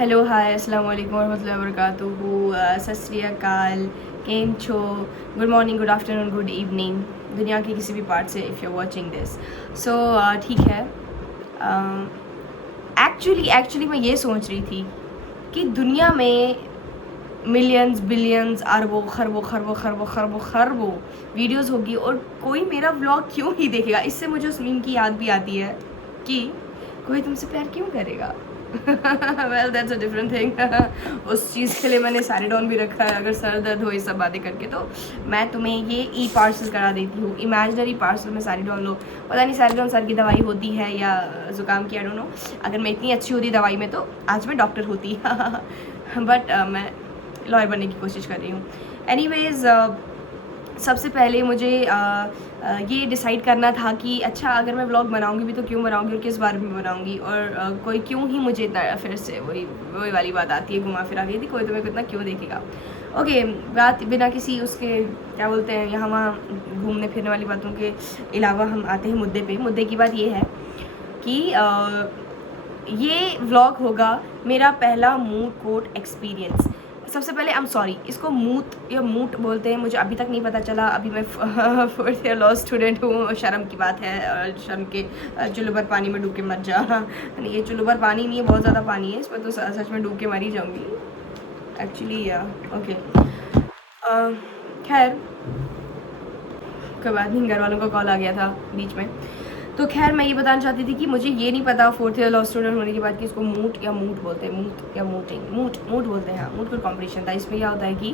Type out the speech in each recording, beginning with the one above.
Hello hi अस्सलाम वालेकुम वरहमतुल्लाहि वबरकातुहू। सत श्री अकाल, केम छो, good morning, good afternoon, good evening, दुनिया के किसी भी पार्ट से if you are watching this. So ठीक है। एक्चुअली मैं ये सोच रही थी कि दुनिया में मिलियंस बिलियंस अरबों खरबों खरबों खरबों खरबों खरबों वीडियोस होगी और कोई मेरा व्लॉग क्यों ही देखेगा। इससे मुझे उस मीम की याद भी आती है कि कोई तुमसे प्यार क्यों करेगा। Well that's a different thing. उस चीज़ के लिए मैंने सैरिडॉन भी रखा है, अगर सर दर्द हो ये सब बातें करके तो मैं तुम्हें ये ई पार्सल करा देती हूँ, इमेजिनरी पार्सल में सैरिडॉन लो। पता नहीं सैरिडॉन सर की दवाई होती है या ज़ुकाम की, आई डोंट नो। अगर मैं इतनी अच्छी होती दवाई में तो आज मैं डॉक्टर होती। बट मैं लॉयर बनने की कोशिश कर रही हूँ। एनीवेज सबसे पहले मुझे ये डिसाइड करना था कि अच्छा अगर मैं व्लॉग बनाऊंगी भी तो क्यों बनाऊंगी और किस बारे में बनाऊंगी, और कोई क्यों ही मुझे इतना, फिर से वही वाली बात आती है घुमा फिरा गई थी, कोई तुम्हें इतना क्यों देखेगा। ओके, बात बिना किसी उसके क्या बोलते हैं यहाँ वहाँ घूमने फिरने वाली बातों के अलावा हम आते हैं मुद्दे पे। मुद्दे की बात ये है कि ये व्लॉग होगा मेरा पहला मूड कोर्ट एक्सपीरियंस। सबसे पहले आई एम सॉरी, इसको मूत या मूट बोलते हैं, मुझे अभी तक नहीं पता चला। अभी मैं फोर्थ ईयर लॉ स्टूडेंट हूँ, शर्म की बात है, और शर्म के चुल्लू भर पानी में डूब के मर जा। नहीं, ये चुल्लू भर पानी नहीं है, बहुत ज़्यादा पानी है इसमें, तो सच में डूब के मर ही जाऊँगी एक्चुअली। ओके, खैर कोई बात नहीं, घर वालों का कॉल आ गया था बीच में। तो खैर मैं ये बताना चाहती थी कि मुझे ये नहीं पता फोर्थ ईयर लॉ स्टूडेंट होने के बाद कि इसको मूट या मूट बोलते हैं, मूट या मूटिंग, मूट बोलते हैं। हाँ, मूट कोर्ट कॉम्पिटिशन था। इसमें क्या होता है कि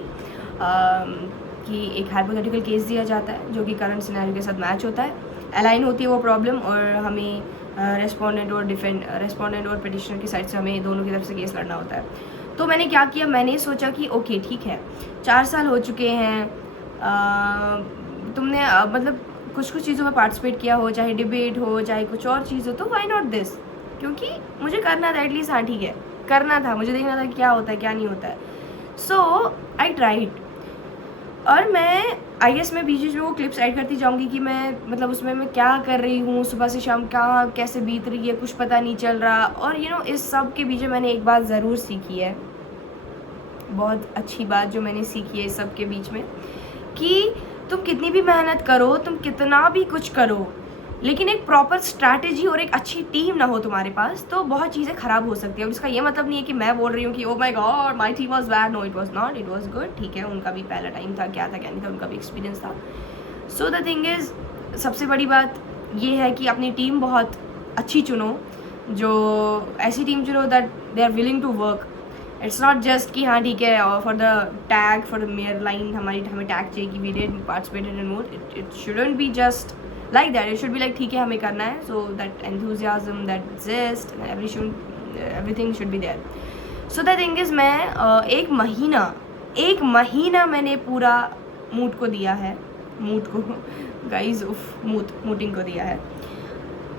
एक हाइपोथेटिकल केस दिया जाता है जो कि करंट सिनेरियो के साथ मैच होता है, अलाइन होती है वो प्रॉब्लम, और हमें रेस्पोंडेंट और पिटिशनर की साइड से हमें दोनों की तरफ से केस लड़ना होता है। तो मैंने क्या किया, मैंने सोचा कि ओके ठीक है, 4 साल हो चुके हैं, तुमने मतलब कुछ चीज़ों में पार्टिसिपेट किया हो, चाहे डिबेट हो चाहे कुछ और चीज़ हो, तो व्हाई नॉट दिस, क्योंकि मुझे करना था एटलीस्ट। हाँ ठीक है, करना था, मुझे देखना था क्या होता है क्या नहीं होता है। सो आई ट्राइड, और मैं आई गेस मैं बीच बीच में वो क्लिप्स ऐड करती जाऊँगी कि मैं मतलब उसमें मैं क्या कर रही हूँ, सुबह से शाम कहाँ कैसे बीत रही है, कुछ पता नहीं चल रहा। और इस सब के बीच में मैंने एक बात ज़रूर सीखी है, बहुत अच्छी बात जो मैंने सीखी है इस सब के बीच में, कि तुम कितनी भी मेहनत करो, तुम कितना भी कुछ करो, लेकिन एक प्रॉपर स्ट्रैटेजी और एक अच्छी टीम ना हो तुम्हारे पास तो बहुत चीज़ें ख़राब हो सकती है। और इसका ये मतलब नहीं है कि मैं बोल रही हूँ कि oh my god my team was bad, no it was not, it was good. ठीक है, उनका भी पहला टाइम था, क्या था क्या नहीं था, उनका भी एक्सपीरियंस था। सो द थिंग इज़, सबसे बड़ी बात ये है कि अपनी टीम बहुत अच्छी चुनो, जो ऐसी टीम चुनो that they are willing to work. It's not just कि हाँ ठीक है, और for the tag, for the mayor line हमें टैग चाहिए कि we did participated in more. It shouldn't be just like that, it should be like ठीक है हमें करना है, so that enthusiasm that exist, everything should be there. So the thing is, मैं एक महीना मैंने पूरा मूड को दिया है, मूड को गाइज उफ मूटिंग को दिया है।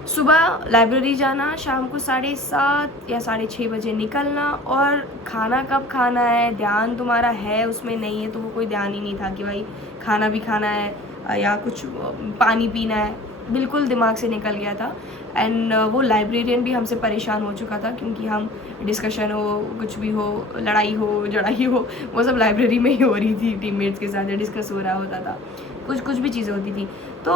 सुबह लाइब्रेरी जाना, शाम को 7:30 या 6:30 बजे निकलना, और खाना कब खाना है ध्यान तुम्हारा है उसमें नहीं है, तो वो कोई ध्यान ही नहीं था कि भाई खाना भी खाना है या कुछ पानी पीना है, बिल्कुल दिमाग से निकल गया था। एंड वो लाइब्रेरियन भी हमसे परेशान हो चुका था, क्योंकि हम डिस्कशन हो, कुछ भी हो, लड़ाई हो झड़ाई हो, वो सब लाइब्रेरी में ही हो रही थी, टीममेट्स के साथ डिस्कस हो रहा होता था, कुछ भी चीज़ें होती थी। तो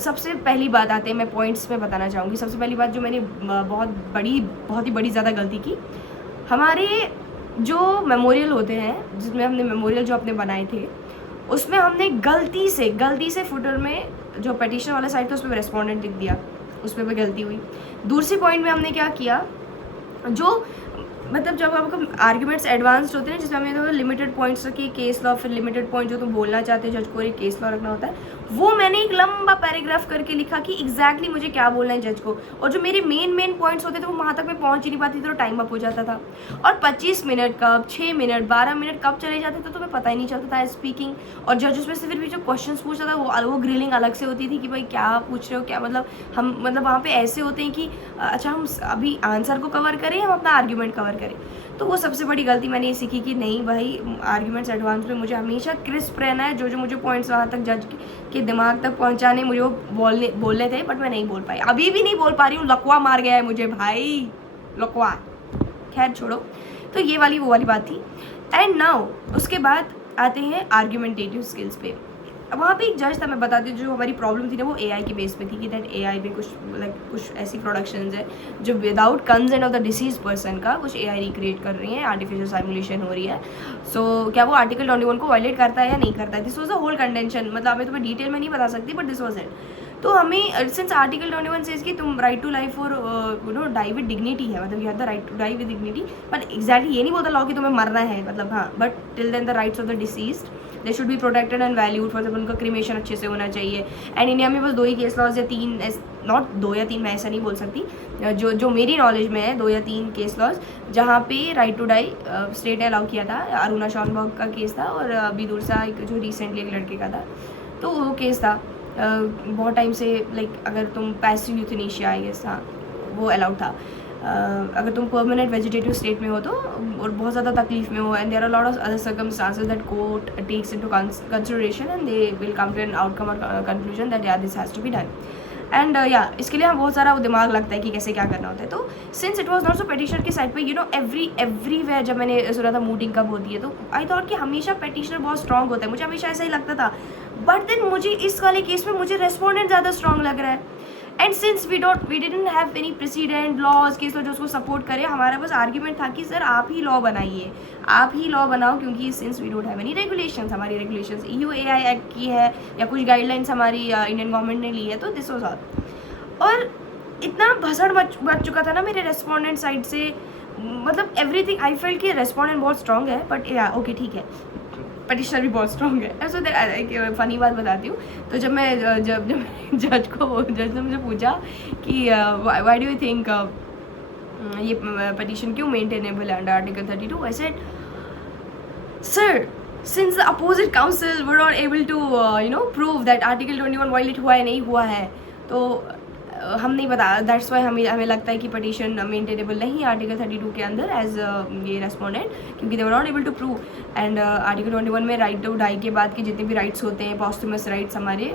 सबसे पहली बात आते हैं, मैं पॉइंट्स में बताना चाहूँगी। सबसे पहली बात जो मैंने बहुत ही बड़ी ज़्यादा गलती की, हमारे जो मेमोरियल होते हैं, जिसमें हमने मेमोरियल जो अपने बनाए थे, उसमें हमने गलती से फुटर में जो पटिशन वाला साइड था उसमें रेस्पोंडेंट लिख दिया, उसमें भी गलती हुई। दूसरी पॉइंट में हमने क्या किया, जो मतलब जब आपका आर्ग्यूमेंट्स एडवांस्ड होते हैं जिसमें हमें तो लिमिटेड पॉइंट्स रखी, केस लॉ, फिर लिमिटेड पॉइंट जो तुम बोलना चाहते हो जज को, एक केस लॉ रखना होता है, वो मैंने एक लंबा पैराग्राफ करके लिखा कि एग्जैक्टली मुझे क्या बोलना है जज को। और जो मेरे मेन पॉइंट्स होते थे वो वहाँ तक मैं पहुँच ही नहीं पाती थी, तो टाइम अप हो जाता था। और 25 मिनट कब, 6 मिनट, 12 मिनट कब चले जाते थे तो तुम्हें पता ही नहीं चलता था स्पीकिंग। और जज उसमें से फिर भी जो क्वेश्चन पूछता था वो ग्रिलिंग अलग से होती थी कि भाई क्या पूछ रहे हो, क्या मतलब हम मतलब वहाँ पे ऐसे होते हैं कि अच्छा हम अभी आंसर को कवर करें, हम अपना आर्ग्यूमेंट कवर करें। तो वो सबसे बड़ी गलती मैंने ये सीखी कि नहीं भाई, आर्ग्यूमेंट्स एडवांस में मुझे हमेशा क्रिस्प रहना है, जो मुझे पॉइंट्स वहाँ तक जज के दिमाग तक पहुँचाने मुझे वो बोलने थे, बट मैं नहीं बोल पाई, अभी भी नहीं बोल पा रही हूँ, लकवा मार गया है मुझे भाई, लकवा। खैर छोड़ो। तो ये वाली वो वाली बात थी। एंड नाउ उसके बाद आते हैं आर्ग्यूमेंटेटिव स्किल्स पे। अब वहाँ पे एक जज था, मैं बताती हूँ, जो हमारी प्रॉब्लम थी ना वो एआई के बेस पे थी कि दैट एआई में कुछ ऐसी प्रोडक्शंस है जो without consent of the disease person का कुछ एआई रिक्रिएट कर रही है, आर्टिफिशियल सिमुलेशन हो रही है। सो क्या वो आर्टिकल 21 को वायलेट करता है या नहीं करता है, this was the whole contention. मतलब अभी तो मैं डिटेल में नहीं बता सकती बट दिस वॉज इट। तो हमें सिंस आर्टिकल 21 सेज कि तुम राइट टू लाइफ और डाई विद डिग्निटी है, मतलब you have the right to die with dignity, but exactly ये नहीं बोलता लॉ कि तुम्हें मरना है, मतलब हाँ, but till then the rights of the deceased they should be protected and valued. For example उनका क्रिमेशन अच्छे से होना चाहिए। एंड इंडिया में बस 2 ही केस लॉज या 3, नॉट 2 या 3, मैं ऐसा नहीं बोल सकती, जो मेरी नॉलेज में है 2 या 3 केस लॉज जहाँ पे राइट टू डाई स्टेट ने अलाउ किया था। अरुणा शॉनबर्ग का केस था और अभी दूसरा एक जो रिसेंटली एक लड़के का था, तो वो केस था बहुत टाइम से। लाइक अगर तुम पैसिव यूथनेशिया आई गेस, हाँ वो अलाउड था। अगर तुम परमानेंट वेजिटेटिव स्टेट में हो तो, और बहुत ज़्यादा तकलीफ में हो, and there are lot of other circumstances that court takes into consideration and they will come to an outcome और कंक्लूजन दैट या this has to be done. And या इसके लिए हम बहुत सारा दिमाग लगता है कि कैसे क्या करना होता है। तो since it was not so petitioner की साइड पे, यू नो एवरीवेयर जब मैंने सुना था मूडिंग कब होती है, तो आई थॉट कि हमेशा पेटिशनर बहुत स्ट्रॉन्ग होता है, मुझे हमेशा ऐसा ही लगता था। बट देन मुझे इस वाले केस में मुझे रेस्पोंडेंट ज़्यादा स्ट्रॉन्ग लग रहा है। And since we didn't have any precedent laws case law जो उसको सपोर्ट करे, हमारा बस आर्ग्यूमेंट था कि सर आप ही लॉ बनाइए, आप ही लॉ बनाओ, क्योंकि since we don't have any regulations, हमारी रेगुलेशंस EU AI एक्ट की है या कुछ गाइडलाइंस हमारी इंडियन गवर्नमेंट ने ली है, तो दिस वाज ऑल। और इतना भसड़ मच चुका था ना मेरे रेस्पोंडेंट साइड से, मतलब एवरीथिंग आई फेल्ट कि रेस्पोंडेंट बहुत स्ट्रॉन्ग है, बट या ओके ठीक है, पटिशनर भी बहुत स्ट्रॉन्ग है। ऐसा एक फ़नी बात बताती हूँ। तो जब जज ने मुझे पूछा कि व्हाई डू यू थिंक ये पटिशन क्यों मेंटेनेबल है under article 32, I said sir since the opposite counsel were not able to prove that article 21 violate हुआ है नहीं हुआ है, तो हम नहीं बता, दैट्स वाई हमें लगता है कि पटिशन मेंटेनेबल नहीं है आर्टिकल 32 के अंदर एज ये रेस्पोंडेंट, क्योंकि they were not able to prove. And article 21 में राइट टू डाई के बाद के जितने भी राइट्स होते हैं, पॉस्टमस राइट्स हमारे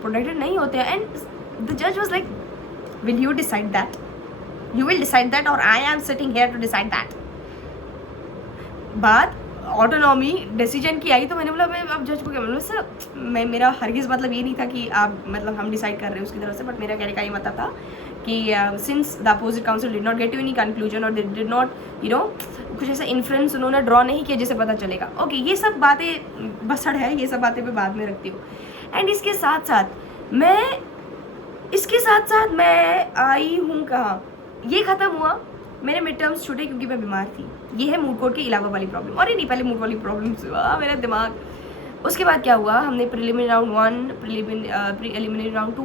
प्रोटेक्टेड नहीं होते हैं। एंड द जज was like will you decide that, you will decide that और I am sitting here to decide that. बात ऑटोनॉमी डिसीजन की आई तो मैंने बोला मैं अब जज को क्या बोलूँ सर, मैं मेरा हरगिज़ मतलब ये नहीं था कि आप मतलब हम डिसाइड कर रहे हैं उसकी तरफ से, बट मेरा कहने का ये मतलब था कि since the opposite counsel did not get to any conclusion और दे डिड नॉट कुछ ऐसा इन्फ्लुएंस उन्होंने ड्रॉ नहीं किया जिससे पता चलेगा। ओके ये सब बातें बसड़ है, ये सब बातें मैं बाद में रखती हूँ। एंड इसके साथ साथ मैं आई हूँ कहाँ, ये ख़त्म हुआ, मेरे मिड टर्म्स छूटे क्योंकि मैं बीमार थी। ये है मूड कोर्ट के अलावा वाली प्रॉब्लम, और ये नहीं पहले मूड वाली प्रॉब्लम हुआ मेरा दिमाग। उसके बाद क्या हुआ, हमने प्रीलिमिनरी राउंड 1 प्रीलिमिनरी राउंड 2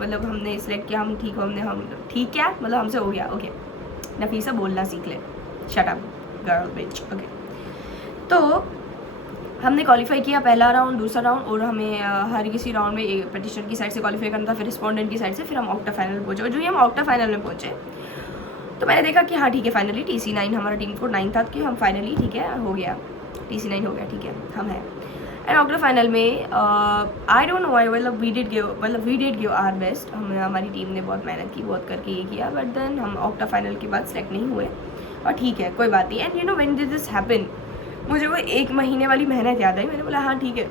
मतलब हमने सिलेक्ट किया, हम ठीक हो, हम ठीक क्या मतलब हमसे हो गया। ओके नफीसा बोलना सीख ले, शट अप गर्ल बिच। ओके तो हमने क्वालिफाई किया पहला राउंड, दूसरा राउंड, और हमें हर किसी राउंड में एक पटिशनर की साइड से क्वालिफाई करना था, फिर रिस्पॉन्डेंट की साइड से, फिर हम ऑक्टा फाइनल पहुँचे। और जो ही हम ऑक्टा फाइनल में पहुँचे तो मैंने देखा कि हाँ ठीक है फाइनली TC9 हमारा टीम कोड 9 था कि हम फाइनली ठीक है हो गया, TC9 हो गया, ठीक है हम हैं। एंड ऑक्टा फाइनल में आई डोंट नो व्हाई, मतलब we did give our best, हमारी टीम ने बहुत मेहनत की, बहुत करके ये किया, बट देन हम ऑक्टा फाइनल के बाद सेलेक्ट नहीं हुए, और ठीक है कोई बात नहीं। And you know when did this happen, मुझे वो 1 महीने वाली मेहनत याद आई। मैंने बोला हाँ ठीक है,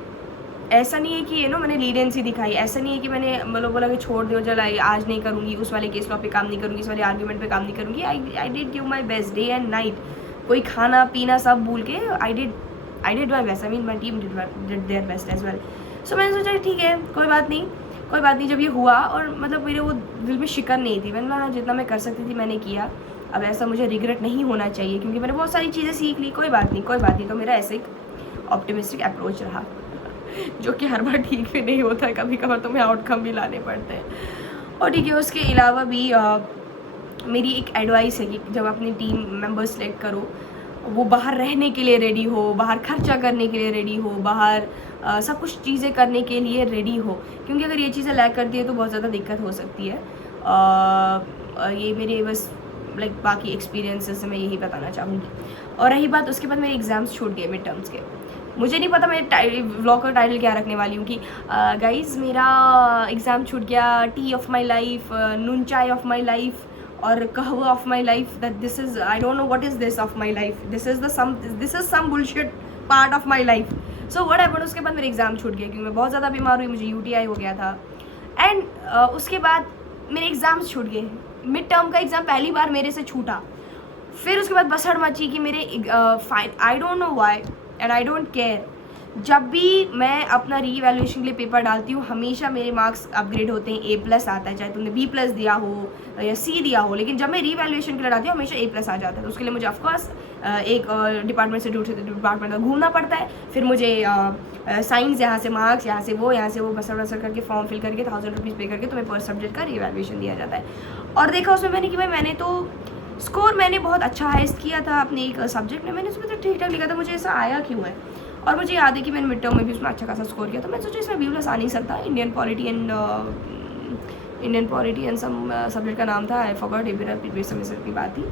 ऐसा नहीं है कि मैंने लीडेंसी दिखाई, ऐसा नहीं है कि मैंने मतलब बोला कि छोड़ दो चल आज नहीं करूँगी, उस वाले केस लॉ पे काम नहीं करूँगी, इस वाले आर्ग्यूमेंट पे काम नहीं करूँगी। I did give my best day and night, कोई खाना पीना सब भूल के I did my best, I mean my team did their best as well. So मैंने सोचा ठीक है कोई बात नहीं। जब ये हुआ और मतलब मेरे वो दिल में शिकन नहीं थी, मैंने हाँ जितना मैं कर सकती थी मैंने किया, अब ऐसा मुझे रिग्रेट नहीं होना चाहिए क्योंकि मैंने बहुत सारी चीज़ें सीख ली, कोई बात नहीं। तो मेरा ऐसे एक ऑप्टिमिस्टिक अप्रोच रहा जो कि हर बार ठीक भी नहीं होता है, कभी कभार तुम्हें आउटकम भी लाने पड़ते हैं। और ठीक है उसके अलावा भी मेरी एक एडवाइस है कि जब अपनी टीम मेंबर्स सेलेक्ट करो वो बाहर रहने के लिए रेडी हो, बाहर खर्चा करने के लिए रेडी हो, बाहर सब कुछ चीज़ें करने के लिए रेडी हो, क्योंकि अगर ये चीज़ें लैक करती है तो बहुत ज़्यादा दिक्कत हो सकती है। ये मेरे बस लाइक बाकी एक्सपीरियंसेस से मैं यही बताना चाहूँगी। और रही बात उसके बाद मेरे एग्ज़ाम्स छूट गए मिड टर्म्स के, मुझे नहीं पता मैं व्लॉग का टाइटल क्या रखने वाली हूँ कि गाइज़ मेरा एग्ज़ाम छूट गया, tea of my life, noon chai of my life, और kahwa of my life that this is, I don't know what is this of my life, this is some bullshit part of my life. So what happened, उसके बाद मेरे exam छूट गए क्योंकि मैं बहुत ज़्यादा बीमार हुई, मुझे UTI हो गया था. एंड उसके बाद मेरे एग्ज़ाम्स छूट गए. मिड टर्म का एग्ज़ाम पहली बार मेरे से छूटा. फिर उसके बाद बसड़ मची कि मेरे आई don't know why and I don't care. जब भी मैं अपना रीवैल्यूएशन के लिए पेपर डालती हूँ हमेशा मेरे मार्क्स अपग्रेड होते हैं, A+ आता है, चाहे तुमने B+ दिया हो या C दिया हो. लेकिन जब मैं रीवैल्यूएशन के लिए डालती हूँ हमेशा A+ आ जाता है. तो उसके लिए मुझे ऑफकोर्स एक डिपार्टमेंट से दूसरे डिपार्टमेंट में घूमना पड़ता है. फिर मुझे साइंस यहाँ से मार्क्स, यहाँ से वो बसर करके फॉर्म फिल करके 1000 रुपीज़ पे करके तुम्हें पर सब्जेक्ट का रीवैल्यूएशन दिया जाता है. और देखा उसमें मैंने कि भाई मैंने तो स्कोर मैंने बहुत अच्छा हाइस्ट किया था अपने एक सब्जेक्ट में, मैंने उसमें तो ठीक ठाक लिखा था, मुझे ऐसा आया क्यों है. और मुझे याद है कि मैंने मिड टर्म में भी उसमें अच्छा खासा स्कोर किया. तो मैं सोचा इसमें B+ आ नहीं सकता. Indian polity and some subject का नाम था, आई फॉरगॉट, एक सेमेस्टर की बात थी.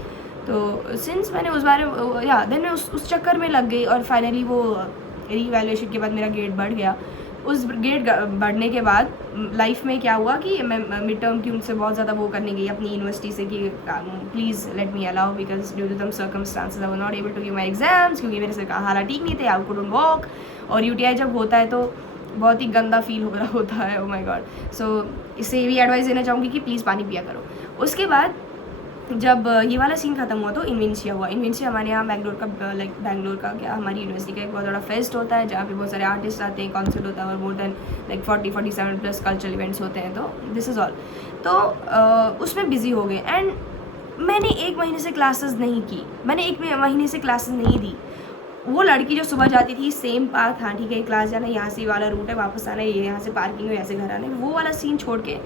तो सिंस मैंने उस बारे में देन मैं उस चक्कर में लग गई. और फाइनली वो रीवैल्यूएशन के बाद मेरा ग्रेड बढ़ गया. उस ग्रेड बढ़ने के बाद लाइफ में क्या हुआ कि मैं मिड टर्म की उनसे बहुत ज़्यादा वो करने गई अपनी यूनिवर्सिटी से कि please let me allow because due to some circumstances I was not able to give my exams, क्योंकि मेरे से हालात ठीक नहीं थे, आई कुडंट वॉक. और UTI जब होता है तो बहुत ही गंदा फील हो रहा होता है. ओ माई गॉड. सो इससे भी एडवाइस देना चाहूँगी कि प्लीज़ पानी पिया करो. उसके बाद जब ये वाला सीन खत्म हुआ तो इन्वेंशिया हुआ. इन्वेंशिया हमारे यहाँ बैंगलोर का क्या हमारी यूनिवर्सिटी का एक बहुत बड़ा फेस्ट होता है जहाँ पे बहुत सारे आर्टिस्ट आते हैं, कॉन्सर्ट होता है और मोर देन 47+ कल्चरल इवेंट्स होते हैं. तो दिस इज़ ऑल. तो उसमें बिज़ी हो गए. एंड मैंने 1 महीने से क्लासेस नहीं की, मैंने 1 महीने से क्लासेस नहीं दी. वो लड़की जो सुबह जाती थी सेम पाथ, हाँ ठीक है क्लास जाना, यहाँ से वाला रूट है, वापस आना, ये यहाँ से पार्किंग है, यहाँ से घर आना है, वो वाला सीन छोड़ के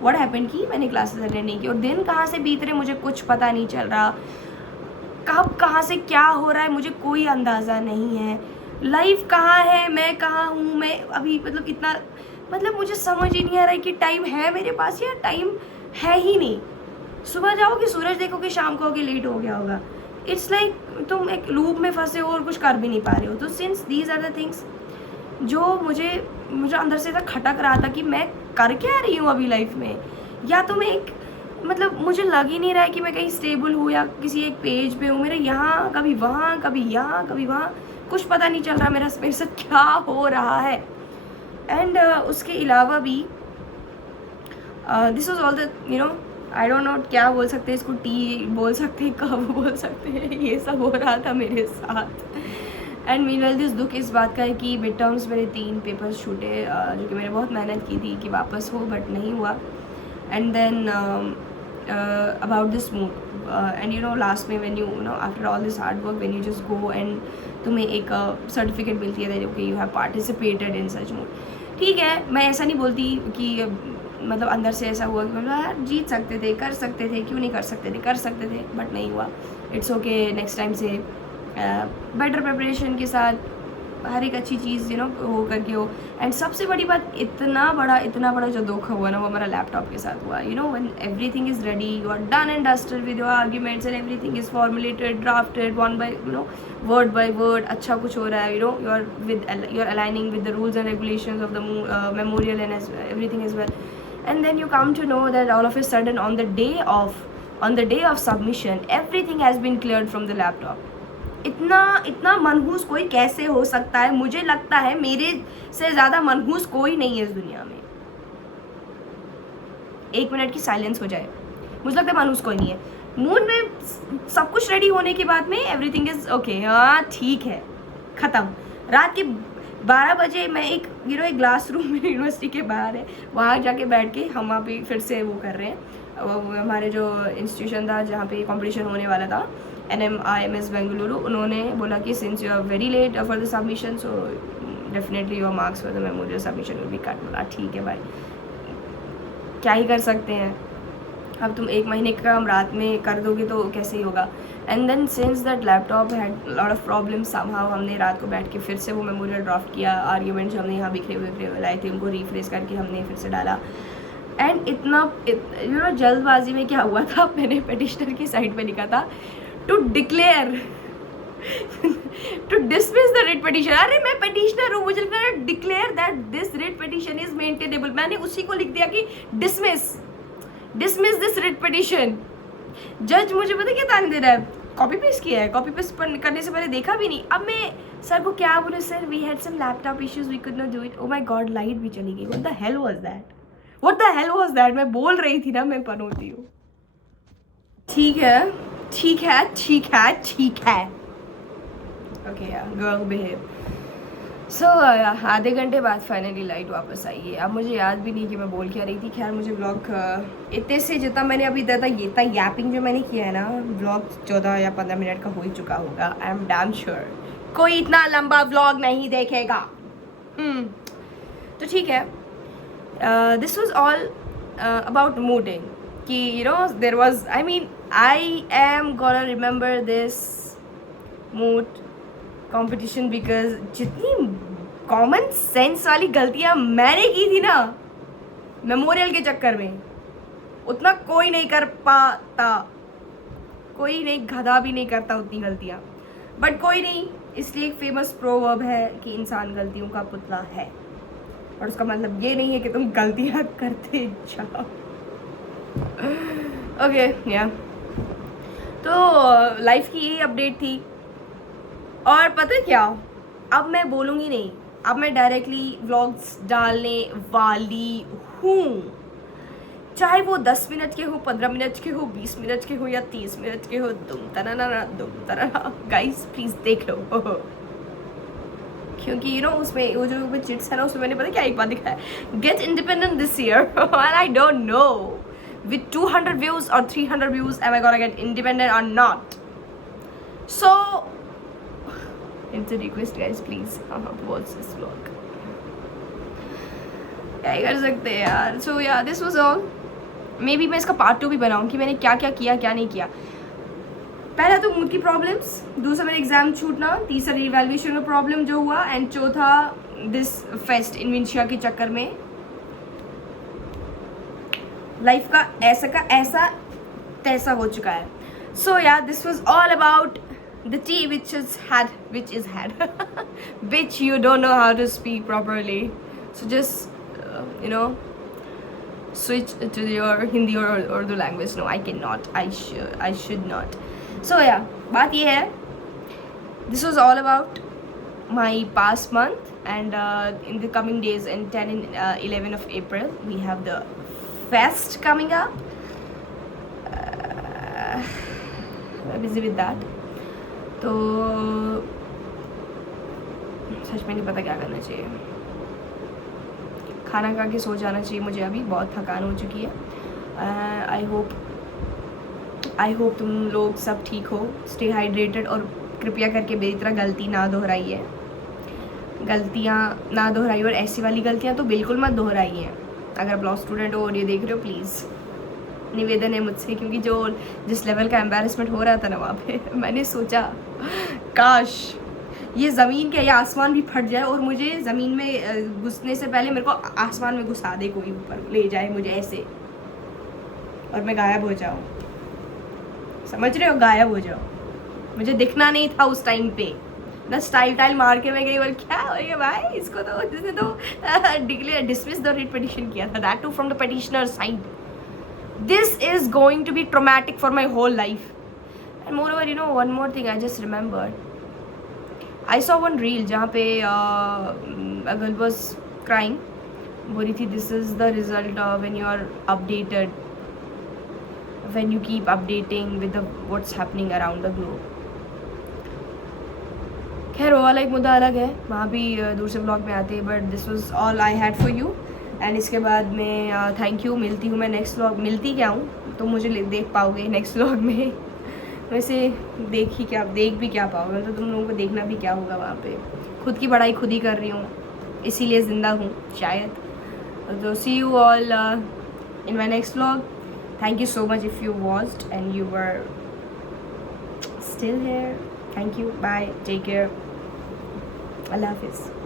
व्हाट हैपेंड कि मैंने क्लासेस अटेंड नहीं की. और दिन कहाँ से बीत रहे मुझे कुछ पता नहीं चल रहा, कब कहाँ से क्या हो रहा है मुझे कोई अंदाज़ा नहीं है. लाइफ कहाँ है, मैं कहाँ हूँ, मैं अभी मतलब मुझे समझ ही नहीं आ रहा है कि टाइम है मेरे पास या टाइम है ही नहीं. सुबह जाओगे सूरज देखोगे, शाम को होगे लेट हो गया होगा. इट्स लाइक तुम एक लूप में फंसे हो और कुछ कर भी नहीं पा रहे हो. तो since these are the things जो मुझे अंदर से ऐसा खटक रहा था कि मैं कर क्या रही हूँ अभी लाइफ में, या तो मैं एक मतलब मुझे लग ही नहीं रहा है कि मैं कहीं स्टेबल हूँ या किसी एक पेज पे हूँ. मेरा यहाँ कभी वहाँ, कभी यहाँ, कभी वहाँ, कुछ पता नहीं चल रहा मेरे साथ क्या हो रहा है. एंड उसके अलावा भी this was all the I don't no क्या बोल सकते हैं इसको, टी बोल सकते हैं, कब बोल सकते हैं, ये सब हो रहा था मेरे साथ. एंड मीनवेल दिस दुख इस बात का है कि मिड टर्म्स मेरे 3 पेपर्स छूटे जो कि मैंने बहुत मेहनत की थी कि वापस हो, बट नहीं हुआ. And then about this mood and last में when you after all this hard work when you just go and तुम्हें एक सर्टिफिकेट मिलती है that okay you have participated in such mood. ठीक है, मैं ऐसा नहीं बोलती कि मतलब अंदर से ऐसा हुआ कि मतलब यार जीत सकते थे, कर सकते थे, क्यों नहीं कर सकते थे, बट नहीं हुआ. इट्स ओके, नेक्स्ट टाइम से बेटर प्रिपरेशन के साथ हर एक अच्छी चीज़ हो करके हो. एंड सबसे बड़ी बात इतना बड़ा जो धोखा हुआ ना वो हमारा लैपटॉप के साथ हुआ. When everything is ready, you are done and dusted with your arguments and everything is formulated, drafted one by word by word, अच्छा कुछ हो रहा है, you are aligning with the rules and regulations of the memorial and everything is well. And then you come to know that all of a sudden on the day of submission everything has been cleared from the laptop. इतना मनहूस कोई कैसे हो सकता है? मुझे लगता है मेरे से ज़्यादा मनहूस कोई नहीं है इस दुनिया में. 1 मिनट की साइलेंस हो जाए, मुझे लगता है मनहूस कोई नहीं है. मूड में सब कुछ रेडी होने के बाद में एवरीथिंग इज ओके, हाँ ठीक है, ख़त्म. रात के 12 बजे मैं एक ग्लास रूम में यूनिवर्सिटी के बाहर है, वहाँ जाके बैठ के हम वहाँ पे फिर से वो कर रहे हैं. हमारे जो इंस्टीट्यूशन था जहाँ पे कंपटीशन होने वाला था, NMIMS बेंगलुरु, उन्होंने बोला कि since you are very late for the submission so definitely your marks for the memorial submission will be cut. बोला ठीक है भाई, क्या ही कर सकते हैं. अब तुम 1 महीने का काम रात में कर दोगे तो कैसे ही होगा. And then since that laptop had lot of problems somehow, हमने रात को बैठ के फिर से वो मेमोरियल ड्राफ्ट किया. आर्ग्यूमेंट्स जो हमने यहाँ बिखरे लाए थे उनको रिफ्रेश करके हमने फिर से डाला. एंड इतना जल्दबाजी में क्या हुआ था, मैंने पेटिशनर की साइड पे लिखा था to declare to dismiss the writ petition. अरे मैं पेटिशनर हूँ, मुझे लिखना है declare that this writ petition is maintainable. मैंने उसी को लिख दिया कि डिसमिस दिस रिट पिटीशन. जज मुझे पता क्या ताने दे रहा है, कॉपी पेस्ट किया है, कॉपी पेस्ट करने से पहले देखा भी नहीं। अब मैं सर को क्या बोलूँ, sir we had some laptop issues, we could not do it. Oh my god, light भी चली गई। What the hell was that, what the hell was that. मैं बोल रही थी ना मैं पनौती हूँ। ठीक है ठीक है ठीक है ठीक है, ओके यार, गर्ल बिहेव। सो आधे घंटे बाद फाइनली लाइट वापस आई है। अब मुझे याद भी नहीं कि मैं बोल क्या रही थी। खैर मुझे व्लॉग इतने से जितना मैंने अभी दिया था, ये इतना यैपिंग जो मैंने किया है ना, व्लॉग 14 या 15 मिनट का हो ही चुका होगा। आई एम डैम श्योर कोई इतना लंबा व्लॉग नहीं देखेगा। तो ठीक है, दिस वॉज ऑल अबाउट मूडिंग कि you know there was, I mean I am gonna remember this mood competition because जितनी कॉमन सेंस वाली गलतियां मैंने की थी ना मेमोरियल के चक्कर में, उतना कोई नहीं कर पाता, कोई नहीं, गधा भी नहीं करता उतनी गलतियां। बट कोई नहीं, इसलिए एक फेमस प्रोवर्ब है कि इंसान गलतियों का पुतला है, और उसका मतलब ये नहीं है कि तुम गलतियां करते जाओ। ओके या तो लाइफ की यही अपडेट थी। और पता है क्या, अब मैं बोलूँगी नहीं, अब मैं डायरेक्टली व्लॉग्स डालने वाली हूँ, चाहे वो 10 मिनट के हो, 15 मिनट के हो, 20 मिनट के हो या 30 मिनट के हो। दुम तरह गाइस प्लीज़ देख लो। क्योंकि यू नो उसमें वो जो चिट्स है ना, उसमें मैंने पता क्या एक बात दिखा है, get independent this year and I don't know with 200 views और 300 views am I gonna get independent और not. So it's a request guys please watch this vlog. क्या ही कर सकते हैं यार। So yeah this was all. Maybe मैं इसका पार्ट 2 भी बनाऊँ कि मैंने क्या क्या किया क्या नहीं किया। पहला तो मूड की प्रॉब्लम्स, दूसरा मेरा एग्जाम छूटना, तीसरा रिवैल्यूएशन में प्रॉब्लम जो हुआ, एंड चौथा दिस फेस्ट इन्वेंशिया के चक्कर में लाइफ का ऐसा तैसा हो चुका है। सो yeah this was all about the tea which is had which you don't know how to speak properly, so just you know switch to your Hindi or Urdu language. No, I cannot, I should not. So yeah, baat ye hai, this was all about my past month, and in the coming days, in 10 and 11 of April we have the fest coming up. I'm busy with that. तो सच में नहीं पता क्या करना चाहिए, खाना खा के सो जाना चाहिए मुझे, अभी बहुत थकान हो चुकी है। आई होप तुम लोग सब ठीक हो, स्टे हाइड्रेटेड, और कृपया करके मेरी तरह गलती ना दोहराइए, गलतियाँ ना दोहराइए, और ऐसी वाली गलतियाँ तो बिल्कुल मत दोहराइए। अगर आप लॉ स्टूडेंट हो और ये देख रहे हो, प्लीज़ निवेदन है मुझसे, क्योंकि जिस लेवल का एम्बैरेसमेंट हो रहा था ना वहाँ पे, मैंने सोचा काश ये ज़मीन के या आसमान भी फट जाए और मुझे ज़मीन में घुसने से पहले मेरे को आसमान में घुसा दे, कोई ऊपर ले जाए मुझे ऐसे, और मैं गायब हो जाऊँ। समझ रहे हो, गायब हो जाओ। मुझे दिखना नहीं था उस टाइम पे ना, स्टाइल मार के मैं गई, बोल क्या हो गया भाई, इसको तो जिसने तो डिसमिस द रिट पिटिशन किया था, that too from the petitioner side. This is going to be traumatic for my whole life. And moreover, you know, one more thing I just remembered. I saw one reel जहाँ पे a girl was crying, बोल रही थी this is the result of when you are updated, when you keep updating with the what's happening around the globe. खैर वो वाला एक मुद्दा अलग है, वहाँ भी दूसरे ब्लॉग में आते हैं, but this was all I had for you. And इसके बाद मैं थैंक यू, मिलती हूँ मैं नेक्स्ट व्लॉग, मिलती क्या हूँ तो मुझे देख पाओगे नेक्स्ट व्लॉग में। वैसे देख भी क्या पाओगे, तो तुम लोगों को देखना भी क्या होगा वहाँ पे। खुद की पढ़ाई खुद ही कर रही हूँ, इसीलिए ज़िंदा हूँ शायद। तो see you all in my next vlog. Thank you so much if you watched and you were still here. Thank you, bye, take care, अल्लाह हाफिज़।